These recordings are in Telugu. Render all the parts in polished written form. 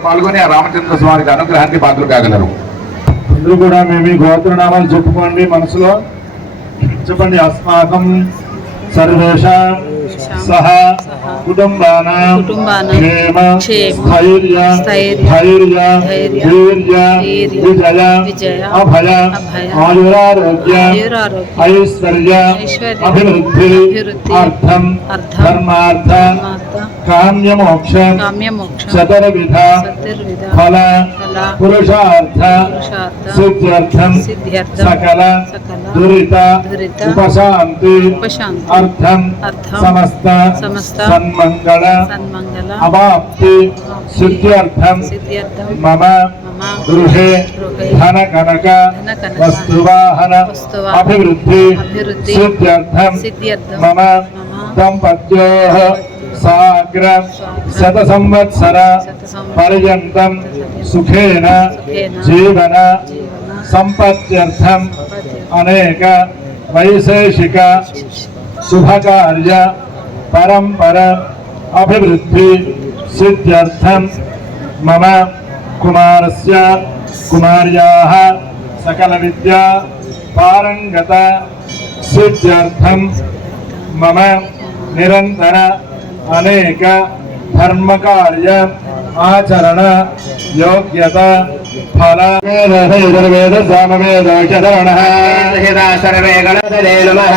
పాల్గొని ఆ రామచంద్ర స్వామికి అనుగ్రహానికి పాత్రలు కాగలరు. అందరూ కూడా మేము గోత్రనామాలు చెప్పుకోండి, మనసులో చెప్పండి. అస్మాకం సర్వేషాం సహ కుటుంబానాం క్షేమ స్థైర్య ధైర్య వీర్య విజయ అభయ ఆయురారోగ్య ఐశ్వర్య అభివృద్ధి అర్థం ధర్మార్థ కామ్యమోక్ష చతుర్విధ ఫల పురుషార్థ సిద్ధ్యర్థం సకల దురిత ఉపశాంతి అర్థం సమస్త సన్మంగళ అవాప్తి సిద్ధ్యర్థం మమ గృహే ధన కనక వస్తువాహన అభివృద్ధి సిద్ధ్యర్థం మమ దంపత్యోః సాగ్ర శత సంవత్సర పర్యంతం సుఖేన జీవన సంపత్త్యర్థం అనేక వైశేషిక శుభకార్య పరంపర అభివృద్ధి సిద్ధ్యర్థం మమ కుమారస్య కుమార్యాః సకల విద్యా పారంగత సిద్ధ్యర్థం మమ నిరంతర అనేక ధర్మకార్య ఆచరణ యోగ్యత ఫల వేద సామవేద సర్వే గణపతే నమః.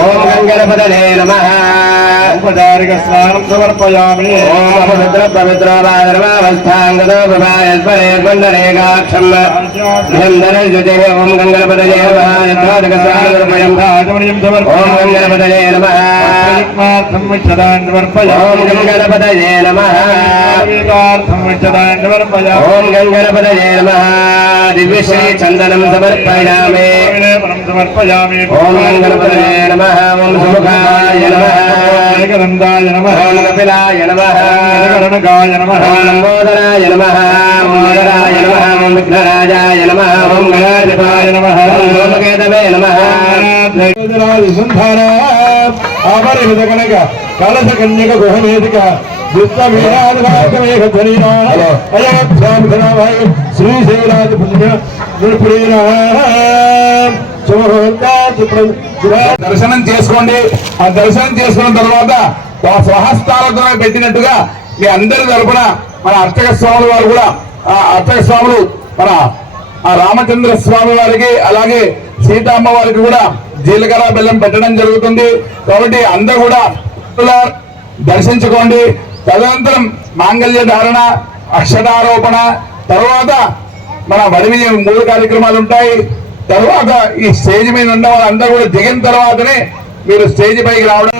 ఓం గణపతే నమః. ఉపచారిక స్నానం సమర్పయామి. ఓం పవిత్రోపాదరమావస్థాంగతో ప్రభాయస్పరేర్మండరేగాక్షం ధనంధనజ్యోతి. ఓం గణపతే నమః. యథాధిక స్నానం ఓం గణపతే నమః. ఓం గణపతే నమః. ఓం గణపతయే నమః. దివ్యశ్రీ చందనం సమర్పయామి. ఓం గణపతయే నమః. ఓం సుముఖాయ నమః. ఏకదంతాయ నమః. ఓం కపిలాయ నమః. ఏకరణకాయ నమః. ఓం లంబోదరాయ నమః. ఓం మోదరాయ నమః. ఓం విఘ్నరాజాయ నమః. ఓం గణాధిపాయ నమః. ఓం సోమకేతవే నమః. ఆపరిమిత కనక కలశ కన్యక గుహవేదిక శ్రీశైలాది పుణ్య దర్శనం చేసుకోండి. ఆ దర్శనం చేసుకున్న తర్వాత స్వహస్తాలతో పెట్టినట్టుగా మీ అందరి తరపున మన అర్చక స్వాముల వారు కూడా అర్చక స్వాములు మన ఆ రామచంద్ర స్వామి వారికి అలాగే సీతమ్మ వారికి కూడా జీలకర్ర బెల్లం పెట్టడం జరుగుతుంది. కాబట్టి అందరూ కూడా దర్శించుకోండి. తదనంతరం మాంగళ్య ధారణ, అక్షతారోపణ, తర్వాత మన వడివి 3 కార్యక్రమాలు ఉంటాయి. తర్వాత ఈ స్టేజ్ మీద ఉన్న వాళ్ళందరూ కూడా దిగిన తర్వాతనే మీరు స్టేజ్ పైకి రావడం.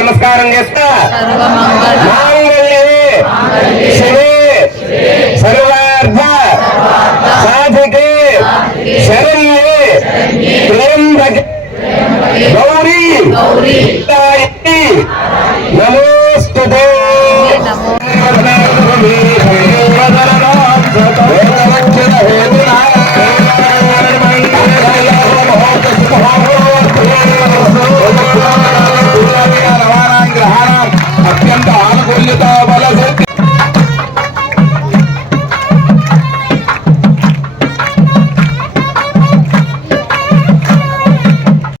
నమస్కారం చేస్తా. శివే సర్వార్థ సాధికే శరణ్యే త్రయంబకే గౌరీ నమోస్తుతే. అత్యంత ఆనుకూల్యత బల